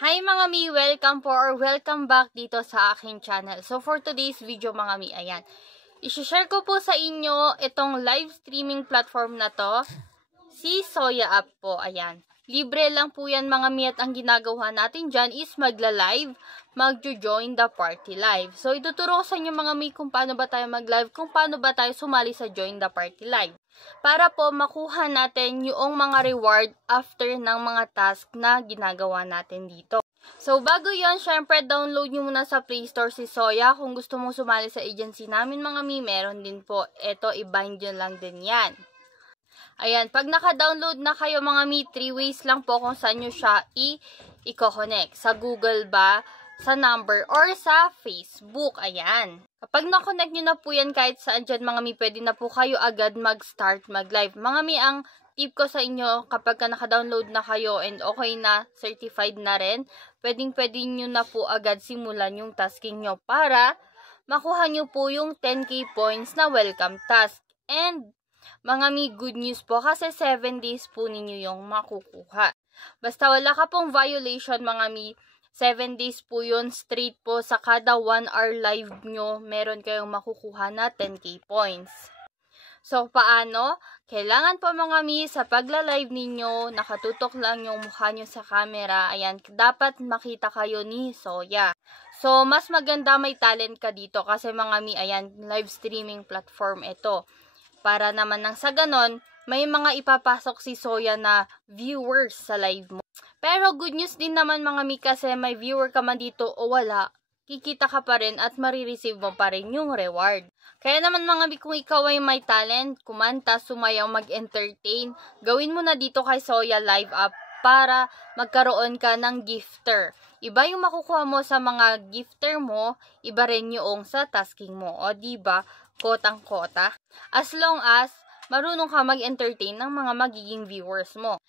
Hi mga mi! Welcome po or welcome back dito sa aking channel. So for today's video mga mi, ayan. I-share ko po sa inyo itong live streaming platform na to. Si Soya App po, ayan. Libre lang po yan mga mi at ang ginagawa natin dyan is magla-live, mag-join the party live. So ituturo ko sa inyo mga mi kung paano ba tayo mag-live, kung paano ba tayo sumali sa join the party live. Para po makuha natin yung mga reward after ng mga task na ginagawa natin dito. So, bago yon, syempre, download nyo muna sa Play Store si Soya. Kung gusto mong sumali sa agency namin mga mi, meron din po. Ito, i-bind nyo lang din yan. Ayan, pag naka-download na kayo mga mi, 3 ways lang po kung saan nyo siya i-connect. Sa Google ba, sa number, or sa Facebook. Ayan. Kapag na-connect nyo na po yan kahit saan dyan mga mi, pwede na po kayo agad mag-start mag-live. Mga mi, ang tip ko sa inyo, kapag naka-download na kayo and okay na, certified na rin, pwede nyo na po agad simulan yung tasking nyo para makuha nyo po yung 10k points na welcome task. And mga mi, good news po kasi 7 days po ninyo yung makukuha. Basta wala ka pong violation mga mi, 7 days po yun, straight po sa kada 1 hour live nyo, meron kayong makukuha na 10k points. So, paano? Kailangan po mga mi, sa pagla-live ninyo, nakatutok lang yung mukha nyo sa camera. Ayan, dapat makita kayo ni Soya. So, mas maganda may talent ka dito kasi mga mi, ayan, live streaming platform ito. Para naman nang sa ganon, may mga ipapasok si Soya na viewers sa live mo. Pero good news din naman mga mi kasi may viewer ka man dito o wala, kikita ka pa rin at marireceive mo pa rin yung reward. Kaya naman mga mi, kung ikaw ay may talent, kumanta, sumayaw, mag-entertain, gawin mo na dito kay Soya Live App para magkaroon ka ng gifter. Iba yung makukuha mo sa mga gifter mo, iba rin yung sa tasking mo. O diba, kotang-kota. As long as marunong ka mag-entertain ng mga magiging viewers mo.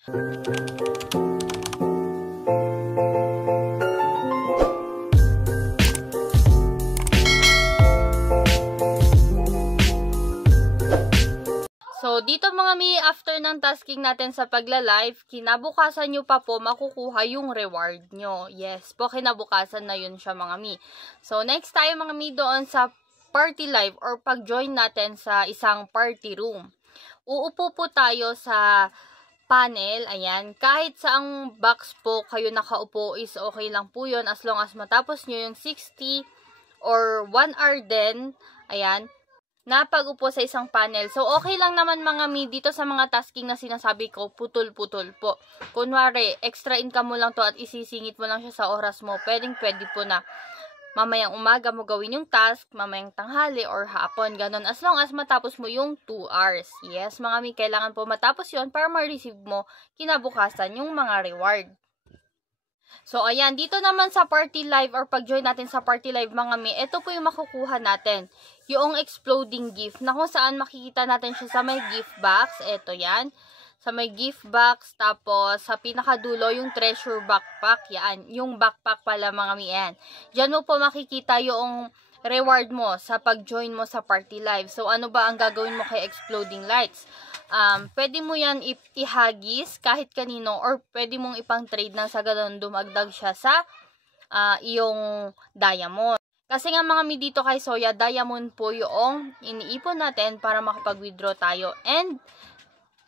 So, dito mga mi, after ng tasking natin sa pagla-live, kinabukasan nyo pa po makukuha yung reward nyo. Yes po, kinabukasan na yun siya mga mi. So, next tayo mga mi doon sa party live or pag-join natin sa isang party room. Uupo po tayo sa panel, ayan. Kahit saang box po kayo nakaupo is okay lang po yun as long as matapos nyo yung 60 or 1 hour din, ayan, na pag-upo sa isang panel. So, okay lang naman mga mi, dito sa mga tasking na sinasabi ko, putol-putol po. Kunwari, extra income mo lang to at isisingit mo lang siya sa oras mo, pwede po na mamayang umaga mo gawin yung task, mamayang tanghali or hapon, ganon. As long as matapos mo yung 2 hours. Yes, mga mi, kailangan po matapos yon para ma-receive mo kinabukasan yung mga reward. So, ayan, dito naman sa party live or pag-join natin sa party live mga mi, ito po yung makukuha natin. Yung exploding gift na kung saan makikita natin siya sa may gift box. Ito yan. Sa may gift box. Tapos, sa pinakadulo, yung treasure backpack. Yan. Yung backpack pala mga mi. Yan. Diyan mo po makikita yung reward mo sa pag-join mo sa party live. So, ano ba ang gagawin mo kay exploding lights? Pwede mo yan ihagis kahit kanino or pwede mong ipang-trade na sa ganun dumagdag siya sa iyong diamond. Kasi nga mga mi dito kay Soya, diamond po yung iniipon natin para makapag-withdraw tayo. And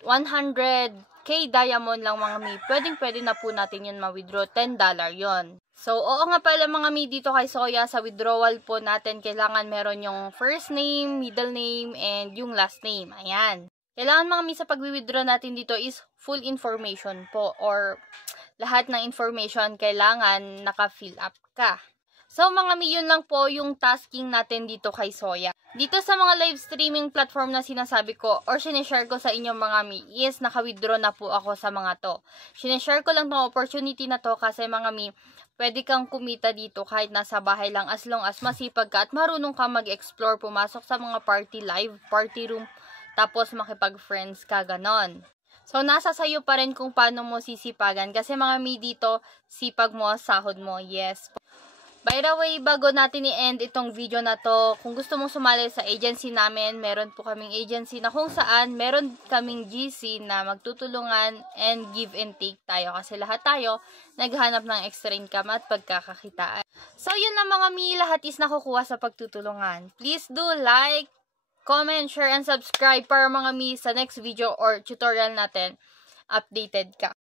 100k diamond lang mga mi, pwede na po natin yun ma-withdraw. $10 yon. So, oo nga pala mga mi dito kay Soya, sa withdrawal po natin, kailangan meron yung first name, middle name, and yung last name. Ayan. Kailangan mga mi sa pag-withdraw natin dito is full information po or lahat ng information kailangan naka-fill up ka. So mga mi, yun lang po yung tasking natin dito kay Soya. Dito sa mga live streaming platform na sinasabi ko or sinishare ko sa inyo mga mi, yes, naka-withdraw na po ako sa mga to. Sinishare ko lang tong opportunity na to kasi mga mi, pwede kang kumita dito kahit nasa bahay lang as long as masipag ka at marunong ka mag-explore, pumasok sa mga party live, party room, tapos makipag-friends ka, ganon. So, nasa sayo pa rin kung paano mo sisipagan. Kasi mga mi dito, sipag mo, sahod mo. Yes. By the way, bago natin i-end itong video na to, kung gusto mong sumali sa agency namin, meron po kaming agency na kung saan meron kaming GC na magtutulungan and give and take tayo. Kasi lahat tayo naghanap ng extra income at pagkakakitaan. So, yun na mga mi, lahat is nakukuha sa pagtutulungan. Please do like, comment, share, and subscribe para mga mi sa next video or tutorial natin, updated ka.